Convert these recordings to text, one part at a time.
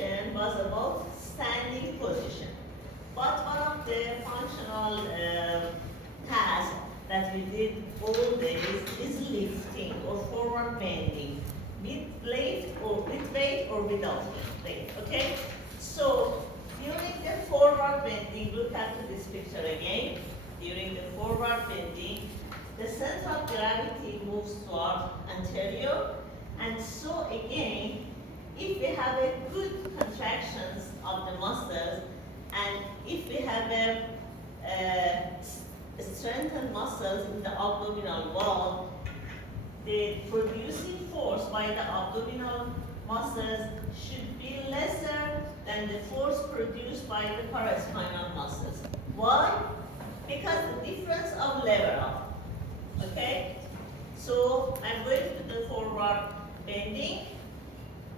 position was about standing position. But one of the functional tasks that we did all days is lifting or forward bending with weight or without weight, okay? So during the forward bending, look at this picture again. During the forward bending, the center of gravity moves toward anterior, and so again, if we have a good contractions of the muscles, and if we have a strengthened muscles in the abdominal wall, the producing force by the abdominal muscles should be lesser than the force produced by the paraspinal muscles. Why? Because the difference of lever up. Okay? So I'm going to do the forward bending,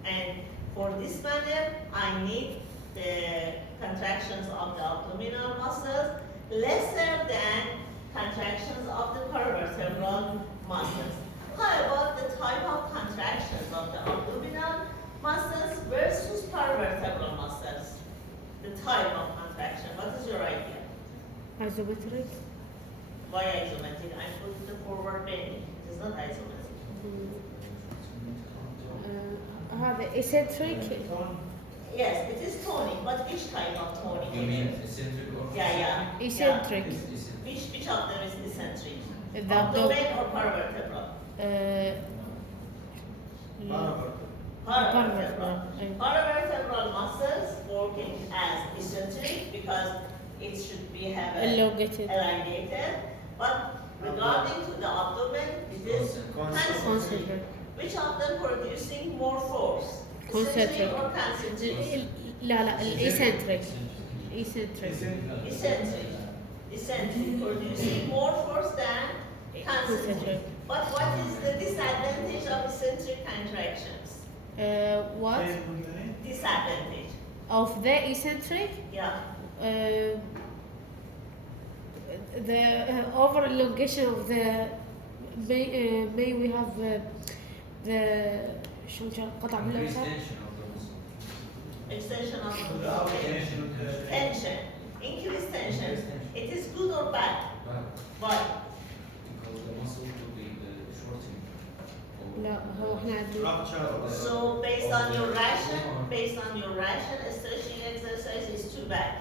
and for this manner, I need the contractions of the abdominal muscles lesser than contractions of the paravertebral muscles. How about the type of contractions of the abdominal muscles versus paravertebral muscles? The type of contraction, what is your idea? Isometric. Why isometric? I put the forward bending. It is not isometric. هذا eccentric. Yes, it is tonic, but which type of tonic? You mean eccentric or? Yeah. Eccentric. Which of them is eccentric? The Abdomen or paravertebral? Paravertebral. Paravertebral muscles working as eccentric because it should be elongated. But regarding to the abdomen, it is concentric. Which of them producing more force? Concentric. Or concentric? لا eccentric. Eccentric producing more force than concentric. But what is the disadvantage of eccentric contractions? What? Disadvantage. Of the eccentric? Yeah. The over elongation of the may we have the شو قطع Increased بالأوساط؟ tension of the muscle. Extension of the tension. Increased tension. It is good or bad? But Why? because the muscle could be shortening. لا هو احنا عندنا So based on your ration, stretching exercise is too bad.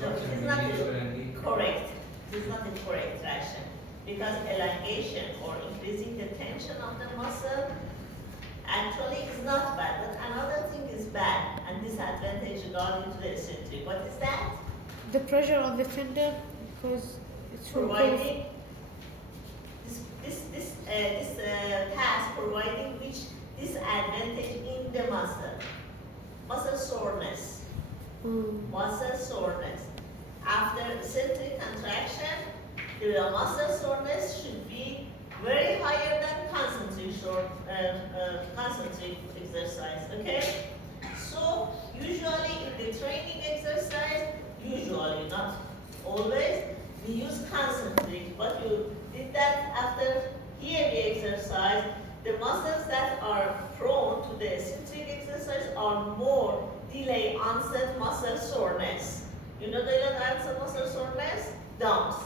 It's not correct. It's not a correct ration because elongation or increasing the tension of the muscle actually is not bad. But another thing is bad and disadvantage regarding to the eccentric. What is that? the pressure on the tendon because it's Providing this task providing which disadvantage in the muscle. Muscle soreness. Muscle soreness. After eccentric contraction, the muscle soreness should be very higher than concentric exercise. Okay? So usually in the training exercise, usually not always, we use concentric, but you did that after heavy exercise. The muscles that are prone to the eccentric exercise are more delay onset muscle soreness. You know delay onset muscle soreness? DOMS.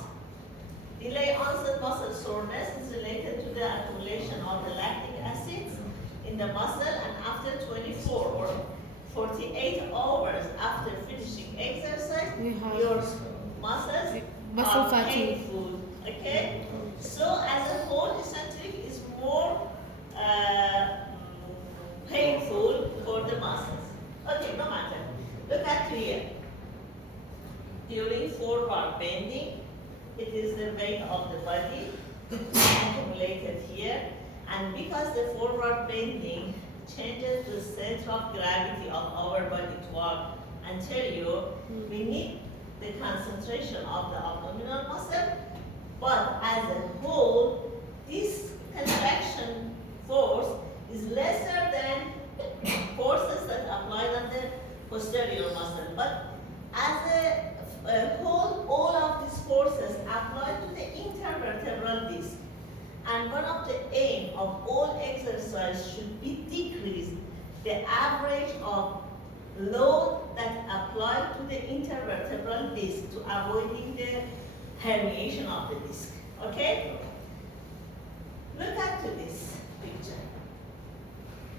Delay onset muscle soreness is related to the accumulation of the lactic acids in the muscle, and after 24 or 48 hours after finishing exercise, your muscles muscle are fatigue. painful. Okay? So as a whole, eccentric is more painful for the muscles. Okay, no matter. Look at here. During forward bending, it is the weight of the body accumulated here, and because the forward bending changes the center of gravity of our body toward anterior, we need the concentration of the abdominal muscle, but as a whole, this contraction force is lesser than forces that applied on the posterior muscle. But as a whole, all of these forces apply to the intervertebral disc. And one of the aim of all exercise should be decrease the average of load that applied to the intervertebral disc to avoiding the herniation of the disc. Okay? Look at this picture.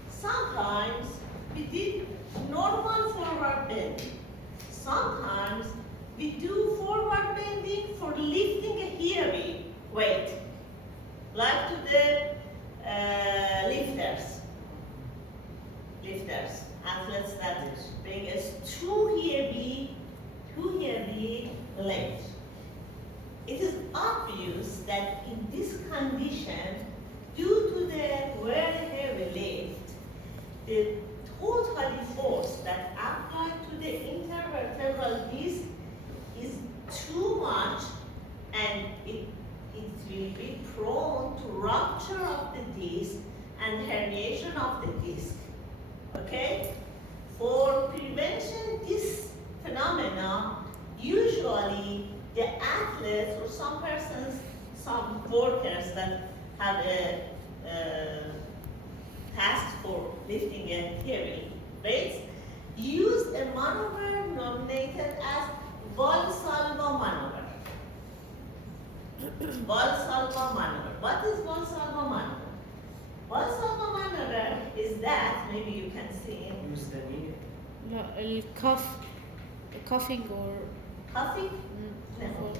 Sometimes we did normal forward bending. Sometimes we do forward bending for lifting a heavy weight, like to the lifters, athletes that bring us too heavy lifts. It is obvious that in this condition, due to the very heavy lift, the total force that applied to the intervertebral disc is too much, and it will be prone to rupture of the disc and herniation of the disc. Okay? For prevention this phenomena, usually the athletes or some persons, some workers that have a task for lifting a heavy weights use a maneuver nominated as Valsalva maneuver. Valsalva maneuver. What is Valsalva maneuver? Valsalva maneuver is that, maybe you can see it. Use the knee. No, coughing or Huffing? No. for-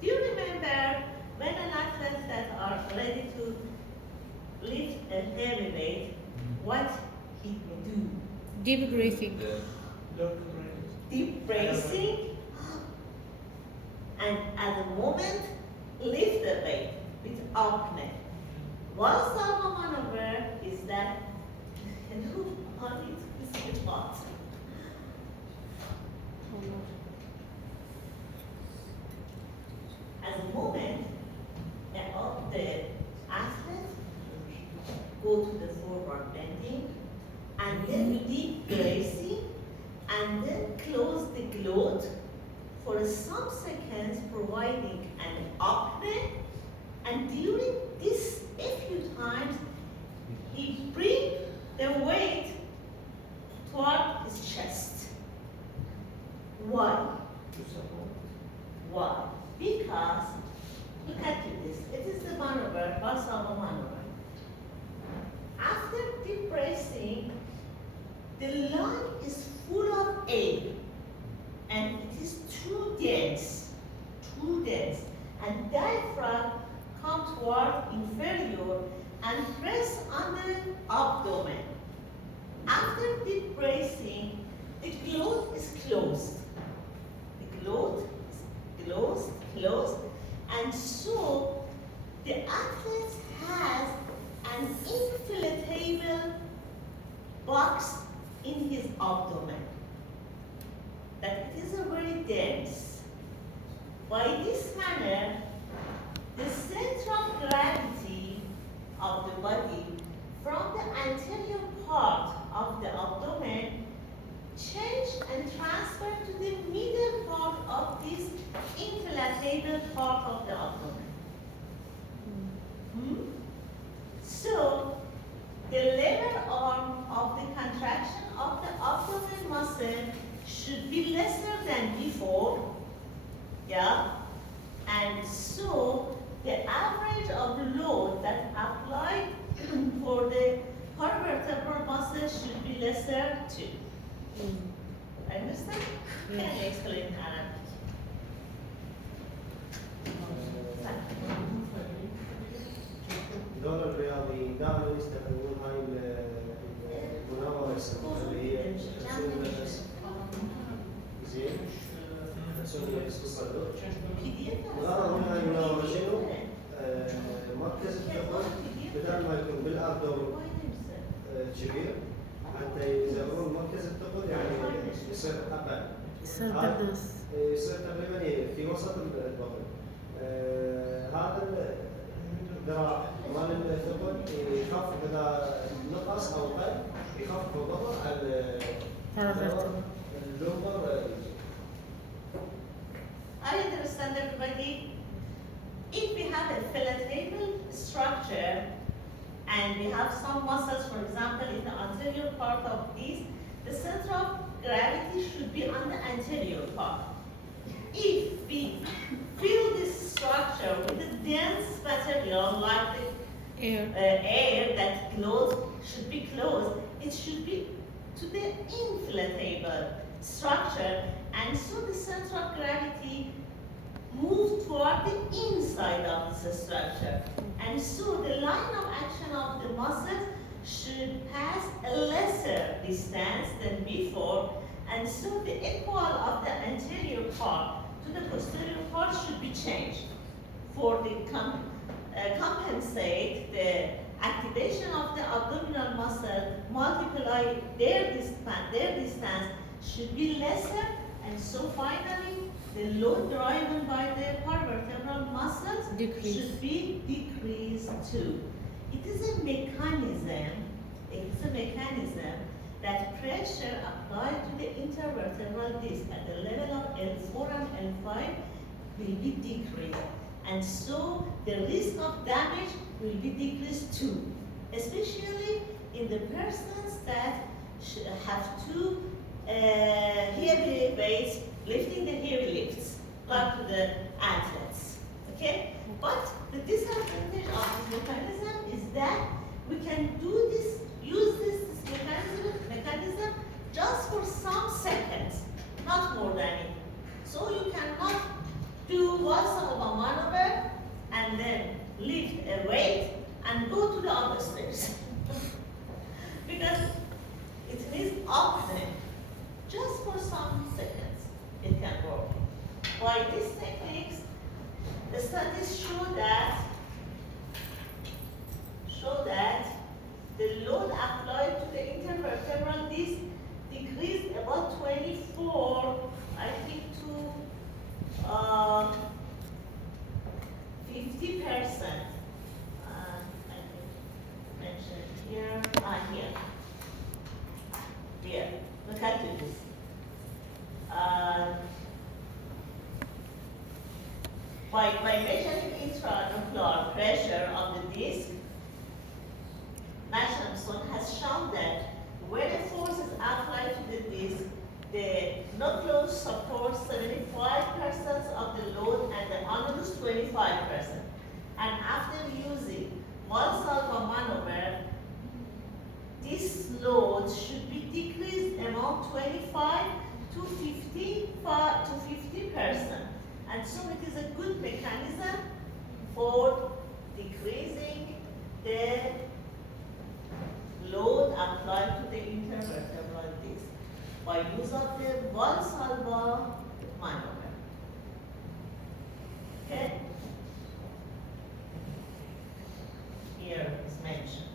Do you remember when an athlete that are ready to lift a heavy weight, what he do? deep breathing. Deep bracing, and at the moment, lift the weight with apnea. Valsalva maneuver is that, on it is what? At the moment, the athlete go to the forward bending, and then deep bracing, and then close the gloat for some seconds, providing an apnea, and during this a few times, he bring the weight toward his chest. Why? Why? Because, look at this, it is the maneuver, Valsalva maneuver. After deep bracing, the lung is full of air, and it is too dense, and diaphragm come toward inferior and press on the abdomen. After deep bracing, the gloat is closed. The gloat is closed, and so the athlete has an inflatable box in his abdomen, that it is a very dense. By this manner, the center of gravity of the body from the anterior part of the abdomen change and transfer to the middle part of this inflatable part of the abdomen. So, the lever arm of the contraction of the abdomen muscle should be lesser than before, yeah? And so, the average of load that applied for the paravertebral muscle should be lesser too. Understand? Can I explain Arabic? دول الرياضيين دائما يستخدمون هاي المناورة يسمونها اللي هي رسوم نفس. زين؟ رسوم نفس بالصدر. الغرض من هاي المناورة شنو؟ مركز الثقل بدل ما يكون بالابدومن كبير حتى يزورون مركز الثقل يعني يصير أقل. يصير تقريبا في وسط البطن. هذا الذراع مال الثقل يخفف اذا نقص او قل يخفف الضغط على اللوبر. I understand everybody. If we have a palatable structure And we have some muscles, for example, in the anterior part of this, the center of gravity should be on the anterior part. If we fill this structure with a dense material like the air that should be closed, it should be to the inflatable structure, and so the center of gravity move toward the inside of the structure. And so the line of action of the muscles should pass a lesser distance than before, and so the equal of the anterior part to the posterior part should be changed. For the compensate the activation of the abdominal muscle, multiply their distance should be lesser, and so finally the load driven by the paravertebral muscles should be decreased too. It is a mechanism that pressure applied to the intervertebral disc at the level of L4 and L5 will be decreased. And so the risk of damage will be decreased too, especially in the persons that have to heavy weights, lifting the heavy lifts, like to the athletes, okay? But the disadvantage of this mechanism is that we can use this mechanism just for some seconds, not more than it. So you cannot do Valsalva maneuver and then lift a weight and go to the other stairs. Because it needs oxygen. Just for some seconds, it can work. By these techniques, the studies show that the load applied to the intervertebral disc decreased about 24, I think, to 50%. I think mentioned here. Here. Look at this. By measuring intranuclear pressure on the disc, Nachemson has shown that when a force is applied to the disc, the nucleus supports 75% of the load and the annulus 25%. And after using Valsalva maneuver, this load should be decreased among 25 to 50%. And so it is a good mechanism for decreasing the load applied to the intervertebral disc by use of the Valsalva maneuver. Okay? Here is mentioned.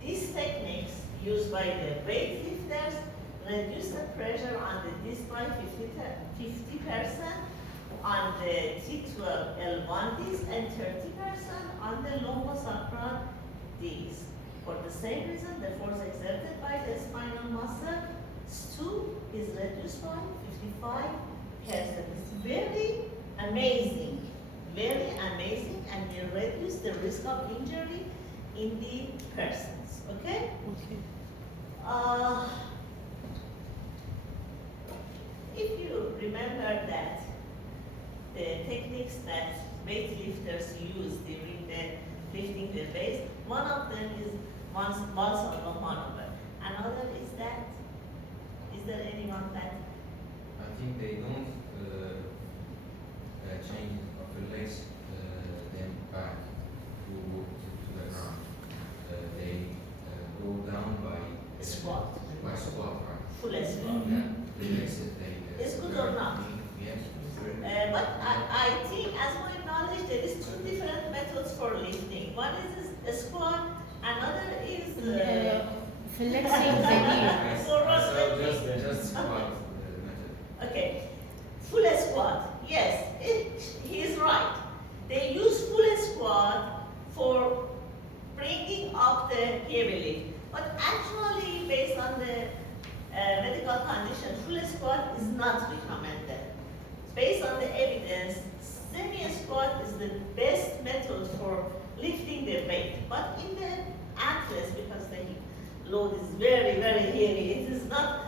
These techniques used by the weightlifters reduce the pressure on the disc by 50% on the T12 L1 disc and 30% on the lumbosacral disc. For the same reason, the force exerted by the spinal muscle too is reduced by 55%. It's very amazing, and will reduce the risk of injury in the persons. Okay? If you remember that the techniques that weightlifters use during the lifting the weights, one of them is Valsalva maneuver. Another is that. Is there anyone that? I think they don't change of the legs them back to the ground. They go down by Squat. By squat, right? Full squat. Yeah. The legs that they. Is good or not? Yes. But I think, as my knowledge, there is two different methods for lifting. One is a squat, another is flexing the knee. forward So lifting. just squat method. Okay, full squat. Yes, he is right. They use full squat for bringing up the heavy lift. But actually, based on the medical condition, full squat is not recommended. Based on the evidence, semi-squat is the best method for lifting the weight. But in the load is very, very heavy. It is not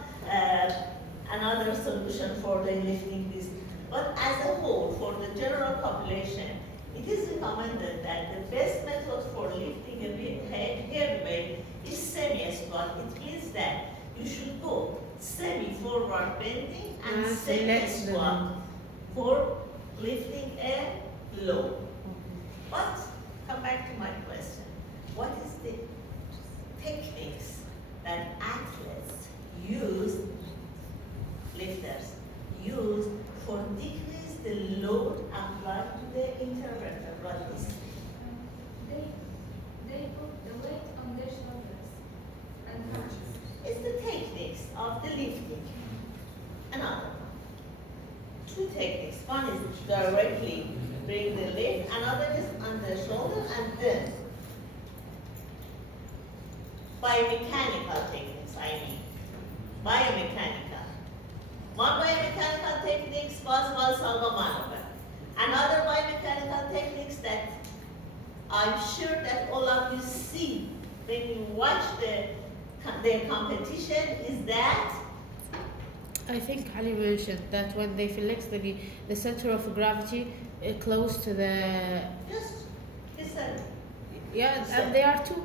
another solution for the lifting this. But as a whole, for the general population, it is recommended that the best method for lifting a heavy weight is semi-squat. It means that you should go semi-forward bending and semi-squat for lifting a load. But come back to my question. What is the techniques that athletes use, lifters use for decrease the load applied to the intervertebral disc? They put the weight on their shoulders and hands. It's the techniques of the lifting. Another one. Two techniques. One is directly bring the lift, another is on the shoulder, and then biomechanical techniques, I mean. Biomechanical. One biomechanical techniques was Valsalva maneuver. Another biomechanical techniques that I'm sure that all of you see when you watch the competition is that I think Ali mentioned that when they flex the center of gravity close to the just he said, yeah, and they are two.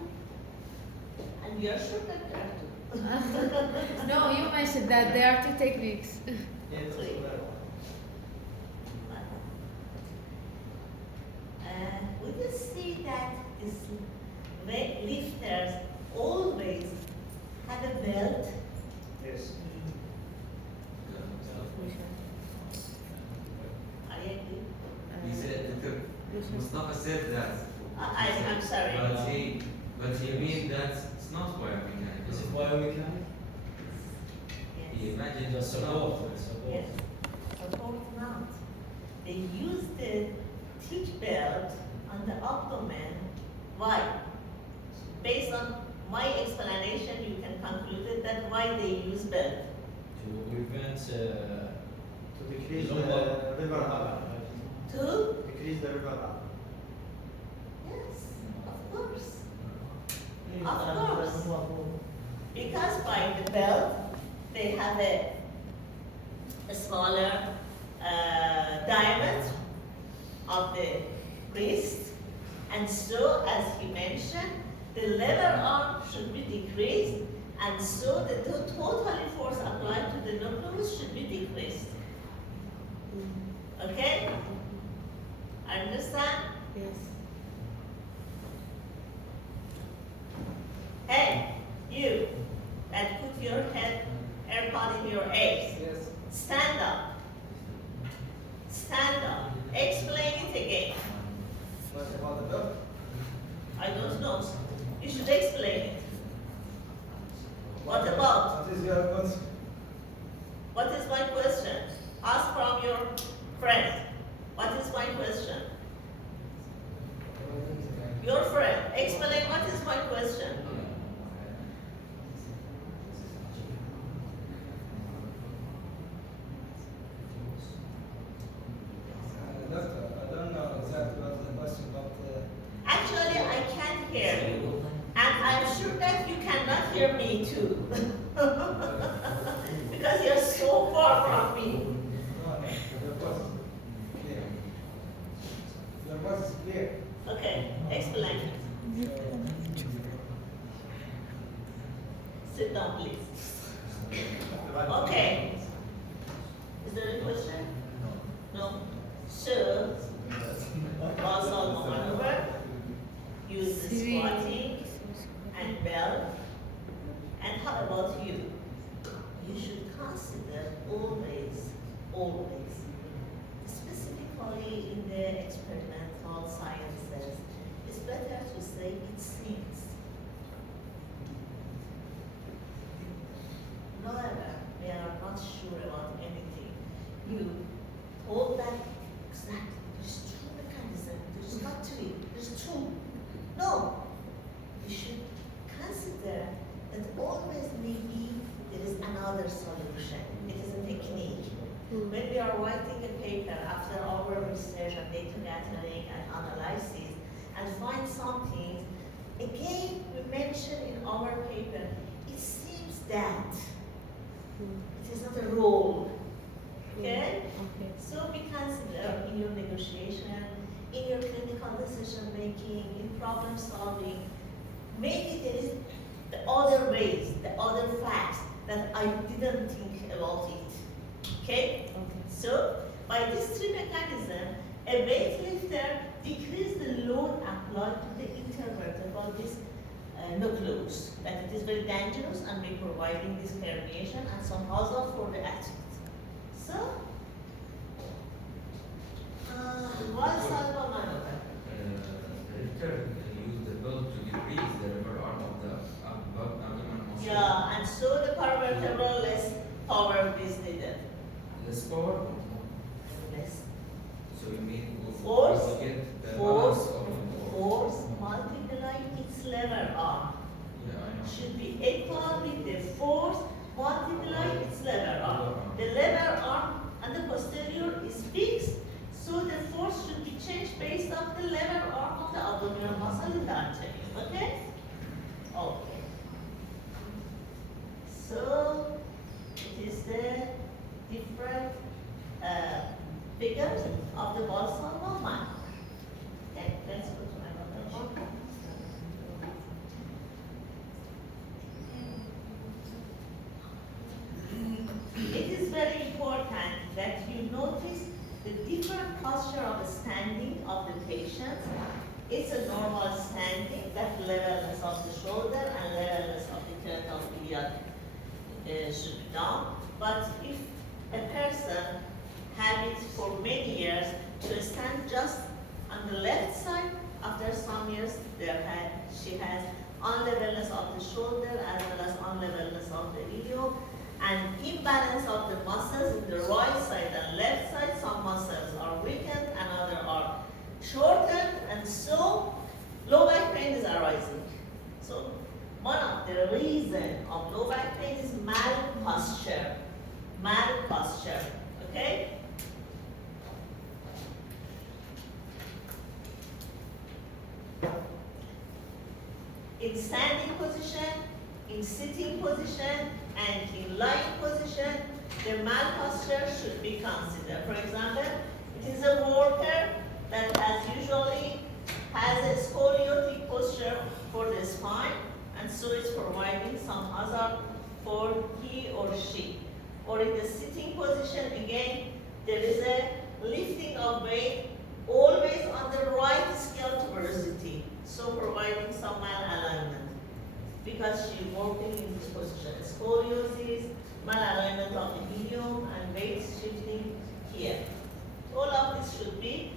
and you're sure that there are two. No, you mentioned that there are two techniques. We will see that these lifters always have a belt. Yes. I agree. He said, Mustafa said that. I'm sorry. But he mean that it's not biomechanical. Is it biomechanic? He Yes. imagined The it's support. not. Yes. Support not. They use the thick belt on the abdomen. Why? Based on my explanation, you can conclude that why they use belt. To prevent To decrease the lumbar- river power. To? Decrease the river power. Yes, of course. Of course. Because by the belt, they have a smaller diameter of the wrist, and so, as he mentioned, the lever arm should be decreased, and so the total force applied to the nucleus should be decreased. Okay? Understand? Yes. Hey, you that put your head AirPod in your ears. Yes. Stand up. Stand up. Explain it again. What about the belt? I don't know. You should explain it. What about? What is your question? What is my question? Ask from your friend. What is my question? Your friend. Explain what is my question. Doctor, I don't know exactly what the question, but Actually, I can't hear you. And I'm sure that you cannot hear me too. Because you're so far from me. no, your voice is clear. Your voice is clear. Okay, explain. Sit down, please. Okay. Is there a question? No. So, Valsalva maneuver, use the squatting and belt. And how about you? You should consider always, specifically in the experimental sciences, it's better to say it seems. However, we are not sure about anything. You hold that exactly. There's two mechanisms. There's not three. There's two. No. You should consider that always maybe there is another solution. It is a technique. When we are writing a paper after our research and data gathering and analysis and find something, again we mention in our paper, It is not a role. Okay? Okay. So we consider in your negotiation, in your clinical decision making, in problem solving, maybe there is the other ways, the other facts that I didn't think about it. Okay? Okay. So by these three mechanisms, a weightlifter decreases the load applied to the intervertebral disc nucleus, that it is very dangerous and may providing this herniation and some hazard for the athlete. So, valsalva maneuver. The lifter use the belt to decrease the lever arm of the abdomen muscle. Yeah, and so the paravertebral less power is needed. Less power. Less So you mean Force. to get the Force. balance of the Force multiply its lever arm Yeah, I know. should be equal with the force multiply its lever arm. The lever arm and the posterior is fixed, so the force should be changed based on the lever arm of the abdominal muscle in the anterior. Okay? Okay. So it is the different figures of the valsalva maneuver. Okay, let's go to another one. It is very important that you notice the different posture of standing of the patient. It's a normal standing, that levelness of the shoulder and levelness of the cranioiliac should be done. But if a person have it for many years to stand just on the left side, after some years she has unlevelness of the shoulder as well as unlevelness of the ilium, and imbalance of the muscles in the right side and left side. Some muscles are weakened and others are shortened, and so low back pain is arising. So one of the reasons of low back pain is malposture. Malposture. Okay? In standing position, in sitting position, and in lying position, the malposture should be considered. For example, it is a worker that usually has a scoliotic posture for the spine, and so it's providing some hazard for he or she. Or in the sitting position, again, there is a lifting of weight always on the right scale tuberosity, so providing some malalignment because she's working in this position. Scoliosis, malalignment of the ilium, and weight shifting here. All of this should be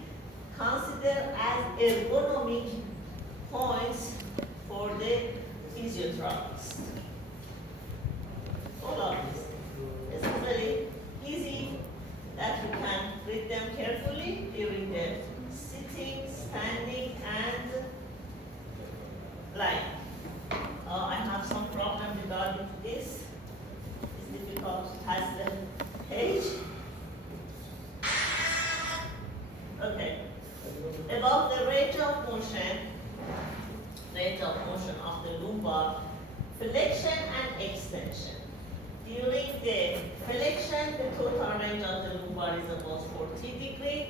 considered as ergonomic points for the physiotherapist. All of this. It's very easy that you can read them carefully during the sitting, standing, and lying. I have some problem regarding this. It's difficult to pass the page. Okay. About the range of motion of the lumbar, flexion and extension. During the flexion, the total range of the lumbar is about 40 degrees,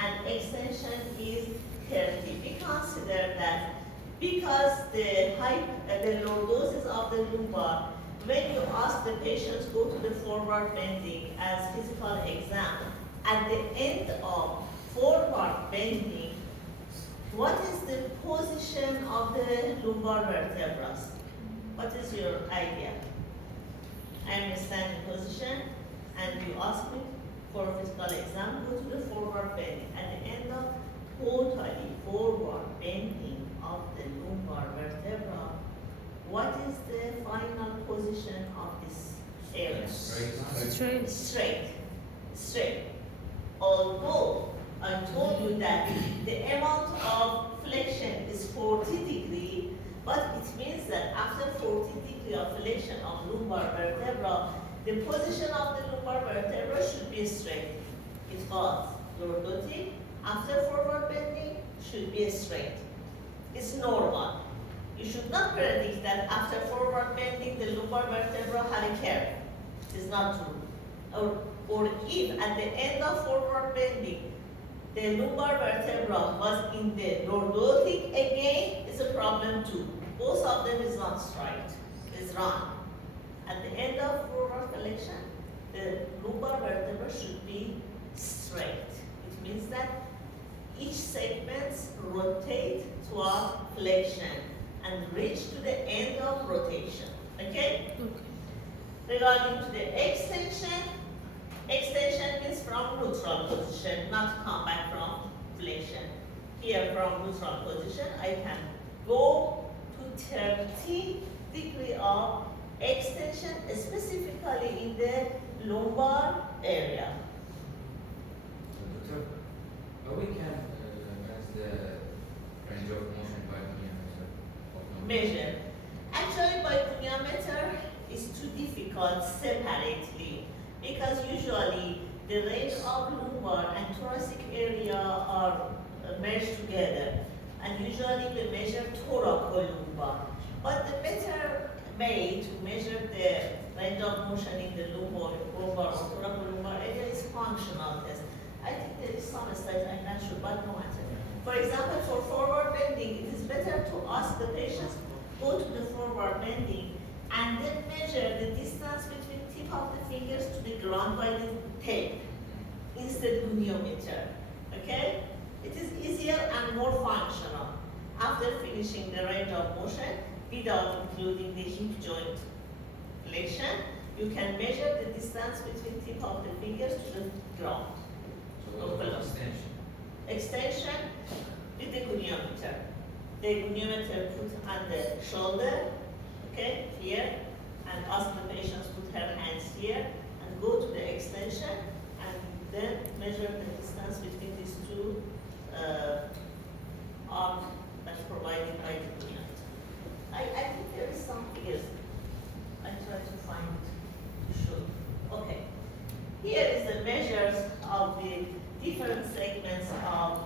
and extension is 30. We consider that because the lordosis of the lumbar, when you ask the patients go to the forward bending as physical exam, at the end of forward bending, what is the position of the lumbar vertebrae? What is your idea? I am in standing position, and you ask me for a physical exam, go to the forward bending. At the end of totally forward bending of the lumbar vertebra, what is the final position of this area? Straight. Although I told you that the amount of flexion is 40 degrees, but it means that after 40 degrees of flexion of lumbar vertebra, the position of the lumbar vertebra should be straight. It was lordotic. After forward bending, should be straight. It's normal. You should not predict that after forward bending, the lumbar vertebra have a curve. It's not true. Or if at the end of forward bending, the lumbar vertebra was in the lordotic again, it's a problem too. Both of them is not right, is wrong. At the end of forward flexion, the lumbar vertebra should be straight. It means that each segment rotate toward flexion and reach to the end of rotation. Okay? Regarding to the extension, extension means from neutral position, not come back from flexion. Here from neutral position, I can go to 30 degree of extension, specifically in the lumbar area. Doctor, how we can measure the range of motion by goniometer? Measure. Actually, by goniometer is too difficult separately because usually the range of lumbar and thoracic area are merged together, and usually we measure thoracolumbar. But the better way to measure the range of motion in the lumbar or thoracolumbar area is functional test. I think there is some studies, I'm not sure, but no matter. For example, for forward bending, it is better to ask the patients go to the forward bending and then measure the distance between tip of the fingers to the ground by the tape instead goniometer. Okay? It is easier and more functional. After finishing the range of motion, without including the hip joint flexion, you can measure the distance between tip of the fingers to the ground. So what about extension? Extension with the goniometer. The goniometer put on the shoulder, okay, here, and ask the patients put her hands here and go to the extension and then measure the distance between these two arms that's provided by the goniometer. I think there is some figures. I try to find it to show. Okay. Here is the measures of the different segments of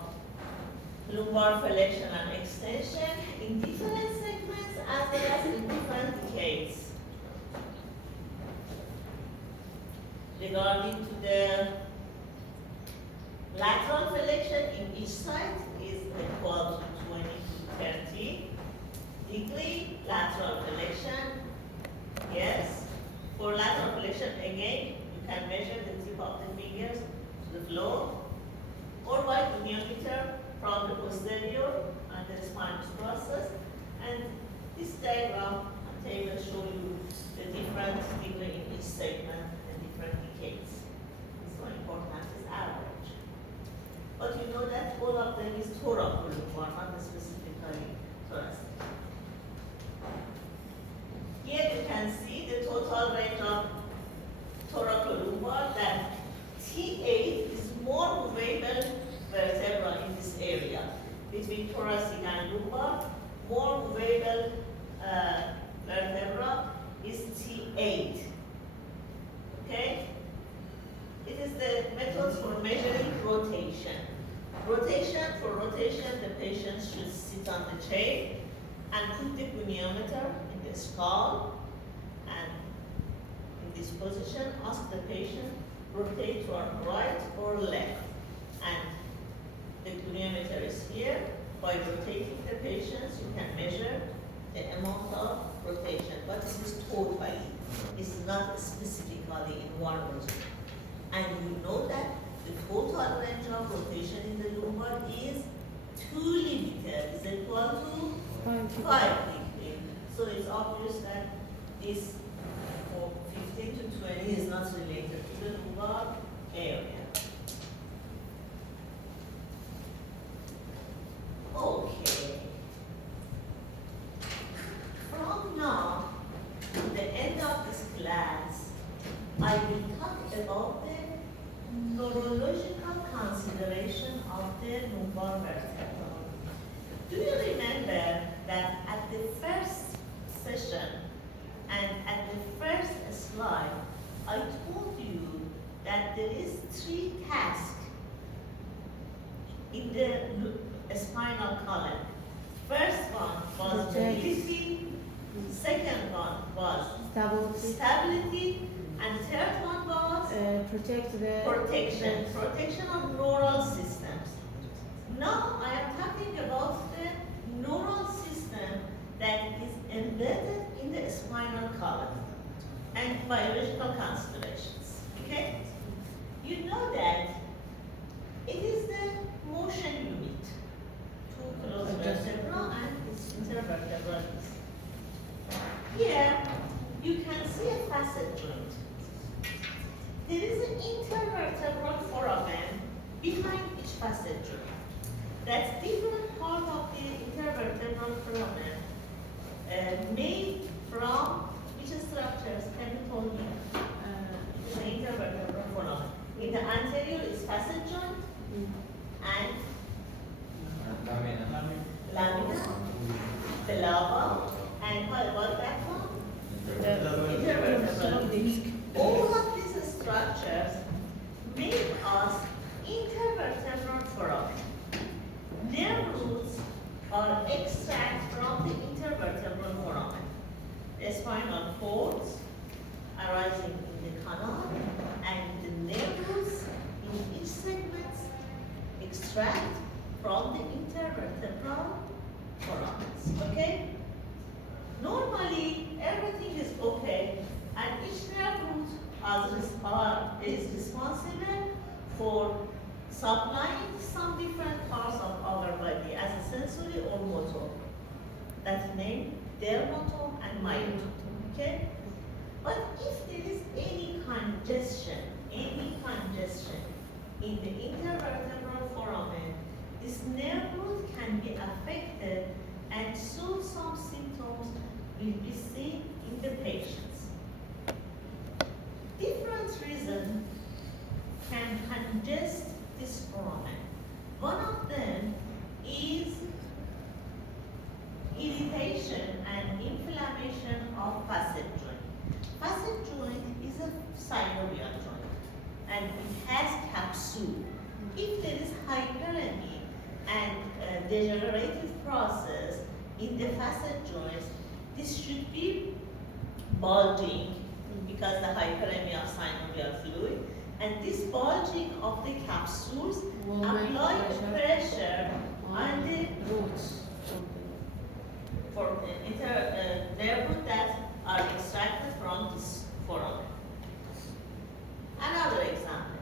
lumbar flexion and extension in different segments as well as in different decades. Regarding to the lateral flexion in each side is equal to 20 to 30 degree lateral flexion. Yes. For lateral flexion again, you can measure the tip of the fingers to the floor or by goniometer from the posterior and the spinous process. And this diagram and table show you the different degree in each segment and different decades. It's so important is average. But you know that all of them is thoracolumbar, not specifically thoracic. Here you can see the total range of thoracolumbar, that T8 is more movable vertebra in this area. Between thoracic and lumbar, more movable vertebra is T8. Okay? It is the method for measuring rotation. For rotation, the patient should sit on the chair and put the goniometer in the skull, and in this position, ask the patient rotate toward right or left. And the goniometer is here. By rotating the patients, you can measure the amount of rotation, but this is totally. It's not specifically in one region. And you know that the total range of rotation in the lumbar is 2 limited, is equal to 5 degree. So it's obvious that this 15 to 20 is not related to the lumbar area. Okay. From now to the end of this class, I will talk about the neurological consideration of the lumbar vertebra. Do you remember that at the first session and at the first slide, I told you that there is 3 tasks in the spinal column. First one was mobility, second one was stability, and third one was Protect the protection of neural systems. Now I am talking about the neural system that is embedded in the spinal column and biological constellations. Okay? You know that it is the motion unit. Two closed vertebra and its intervertebral disc. Here you can see a facet joint. There is an intervertebral foramen behind each facet joint. That different part of the intervertebral foramen made from which structures can you tell me? The intervertebral foramen. In the anterior is facet joint and lamina, flava, and what about that one? Intervertebral disc. All of these structures make us intervertebral foramen. Nerve roots are extracted from the intervertebral foramen. The spinal cords arising in the canal and the nerve roots in each segment extract from the intervertebral foramens. Okay? Normally, everything is okay, and each nerve root is responsible for supplying some different parts of our body as a sensory or motor. That's named dermato and myoto. Okay? But if there is any congestion in the intervertebral foramen, this nerve root can be affected, and so some symptoms will be seen in the patients. Different reasons can congest this foramen. One of them is irritation and inflammation of facet joint. Facet joint is a synovial joint and it has capsule. If there is hyperemia and degenerative process in the facet joints, this should be bulging because the hyperemia of synovial fluid, and this bulging of the capsules apply the pressure on the roots. for nerve root that are extracted from this foramen. Another example,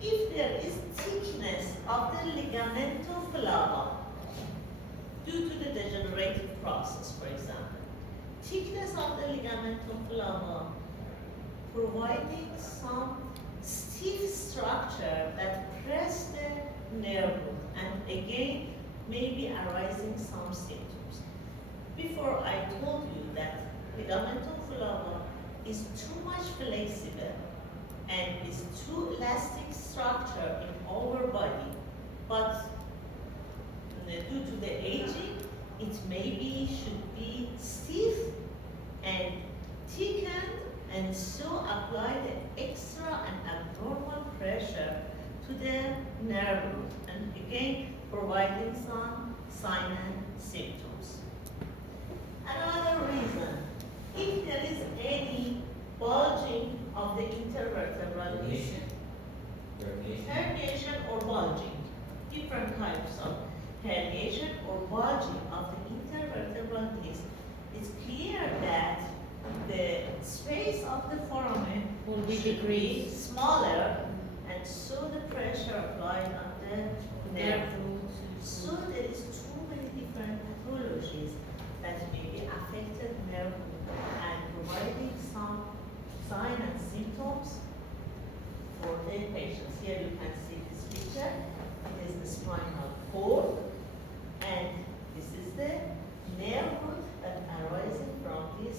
if there is thickness of the ligamento flava due to the degenerative process, for example, thickness of the ligamento flava providing some stiff structure that press the nerve root, and again maybe arising some symptoms. Before I told you that ligamento flava is too much flexible and is too elastic structure in our body, but due to the aging, it maybe should be stiff and thickened, and so apply the extra and abnormal pressure to the nerve root, and again providing some sign and symptoms. Another reason, if there is any bulging of the intervertebral disc, herniation or bulging, different types of herniation or bulging of the intervertebral disc, it's clear that the space of the foramen Will be should decreased. smaller, and so the pressure applied on the nerve root. So there is too many different pathologies that may be affected nerve root and providing some sign and symptoms for the patients. Here you can see this picture. It is the spinal cord, and this is the nerve root that arising from this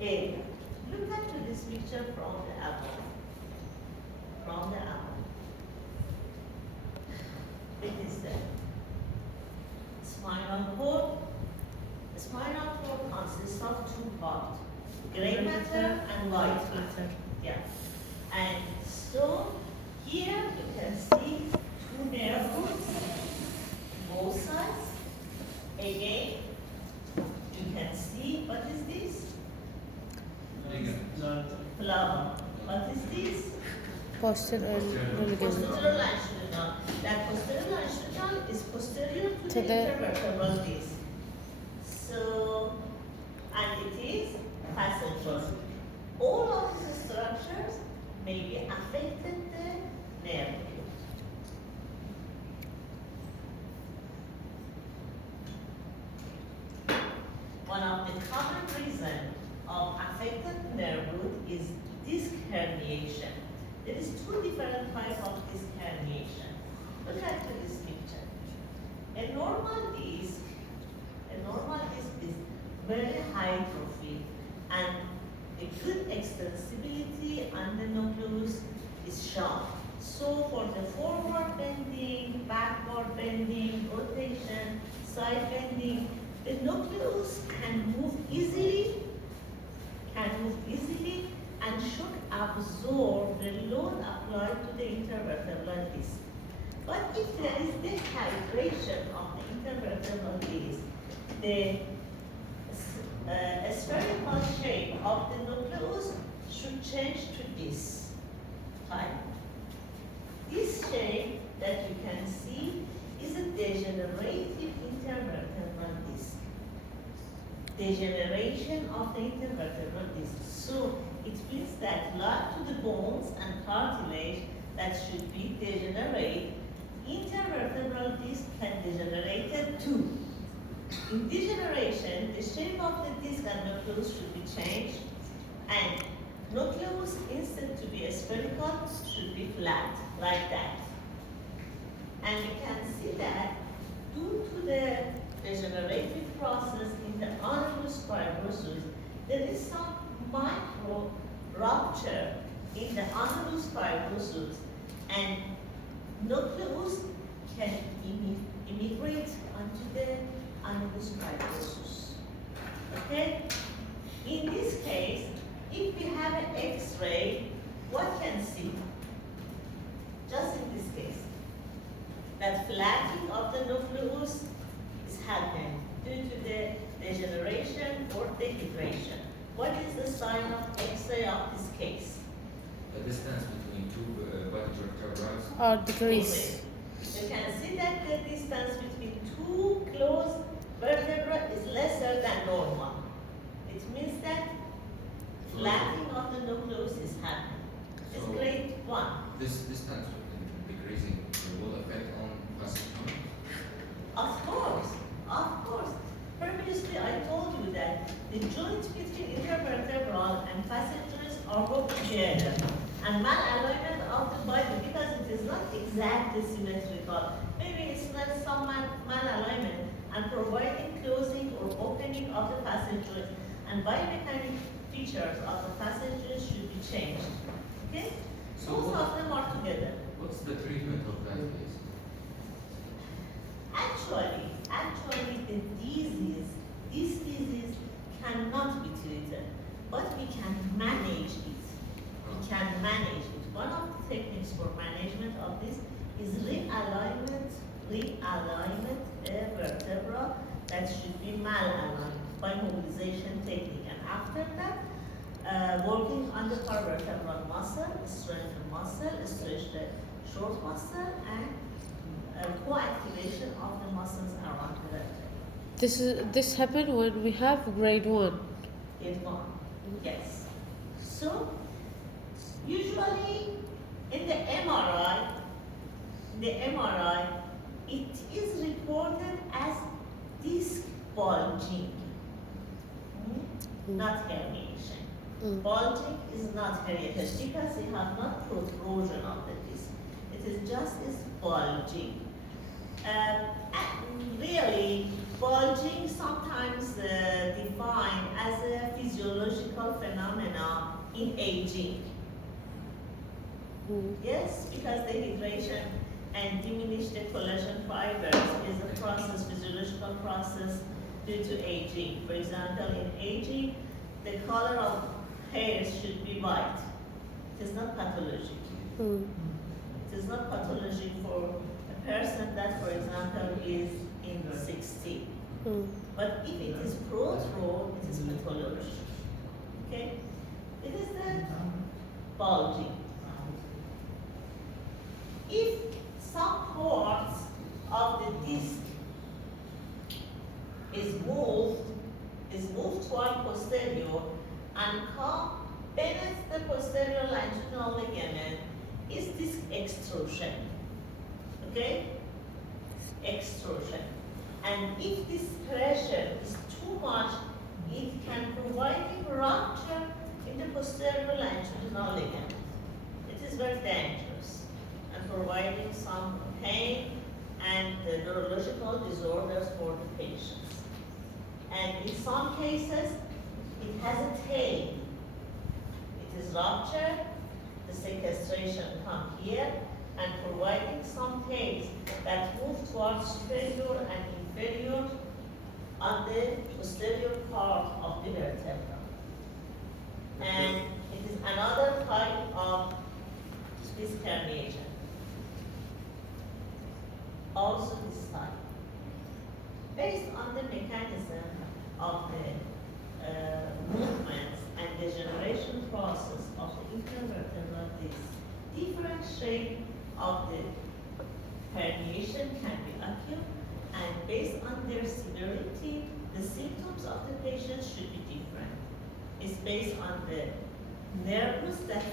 area. Look at this picture from the above. From the above. It is the spinal cord. The spinal cord consists of two parts, gray matter and white matter. Yeah. And so here you can see two nerve roots, both sides. Again, you can see what is this? Flava. What is this? Posterior ligament. Posterior longitudinal. That posterior longitudinal is posterior to To the the- intervertebral disc. So, and it is passage. All of these structures may be affected the nerve. One of the common reasons of affected nerve root is disc herniation. There is two different types of disc herniation. Look at this picture. A normal disc is very high profile and a good extensibility and the nucleus is sharp. So for the forward bending, backward bending, rotation, side bending, the nucleus can move easily and should absorb the load applied to the intervertebral disc. But if there is dehydration of the intervertebral disc, the spherical shape of the nucleus should change to this type. This shape that you can see is a degenerative intervertebral disc. Degeneration of the intervertebral disc. So it means that like to the bones and cartilage that should be degenerate, intervertebral disc can degenerate too. In degeneration, the shape of the disc and nucleus should be changed, and nucleus, instead to be spherical, should be flat, like that. And you can see that due to the degenerative process in the annulus fibrosus, there is some micro rupture in the annulus fibrosus, and nucleus can immigrate onto the annulus fibrosus. Okay? In this case, if we have an X-ray, what can see? Just in this case, that flattening of the nucleus is happening due to the degeneration or dehydration. What is the sign of X-ray of this case? The distance between two body vertebrae. Or decrease. You can see that the distance between two close vertebrae is lesser than normal. It means that flattening of the nucleus is happening. It's So- grade 1. This distance decreasing will affect on passage time. Of course. Previously, I told you that the joint between intervertebral and facet joints are both together. And malalignment of the body, because it is not exactly symmetrical, maybe it's not some malalignment, and providing closing or opening of the facet joint, and biomechanic features of the facet joint should be changed. Okay? So Both of them are together. What's the treatment of that case? Actually, this disease cannot be treated, but we can manage it. We can manage it. One of the techniques for management of this is realignment a vertebra that should be malaligned by mobilization technique. And after that, working on the paravertebral muscle, stretch the muscle, stretch the short muscle, and co-activation of the muscles around the vertebra. This happened when we have grade 1. Grade 1, yes. So, usually in the MRI, it is reported as disc bulging, not herniation. Bulging is not herniation because you have not protrusion of the disc. It is just bulging. And really, bulging sometimes defined as a physiological phenomena in aging. Yes, because dehydration and diminished the collagen fibers is a process, physiological process due to aging. For example, in aging, the color of hair should be white. It is not pathologic. It is not pathologic for a person that, for example, is in 60. But if it is protrude, it is pathologic. Okay? It is the bulging. If some parts of the disc is moved toward posterior and come beneath the posterior longitudinal ligament, is disc extrusion. Okay? Extrusion. And if this pressure is too much, it can provide a rupture in the posterior longitudinal ligament. It is very dangerous and providing some pain and neurological disorders for the patients. And in some cases, it has a tail. It is ruptured, the sequestration come here, and providing some tails that move towards superior and inferior on the posterior part of the vertebra. And it is another type of disc herniation. Also this type. Based on the mechanism of the movements and degeneration process of the intervertebral disc, different shape of the herniation can be occurred, and based on their severity, the symptoms of the patient should be different. It's based on the nervus that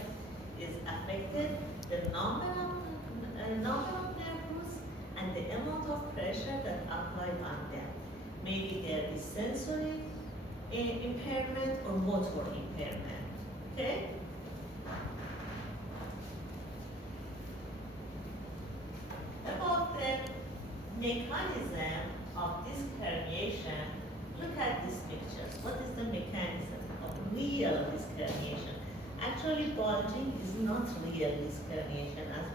is affected, the number of nervus, and the amount of pressure that applied on them. Maybe there is sensory impairment or motor impairment. Okay? About the mechanism of this herniation, look at this picture. What is the mechanism of real disc herniation? Actually, bulging is not real disc herniation as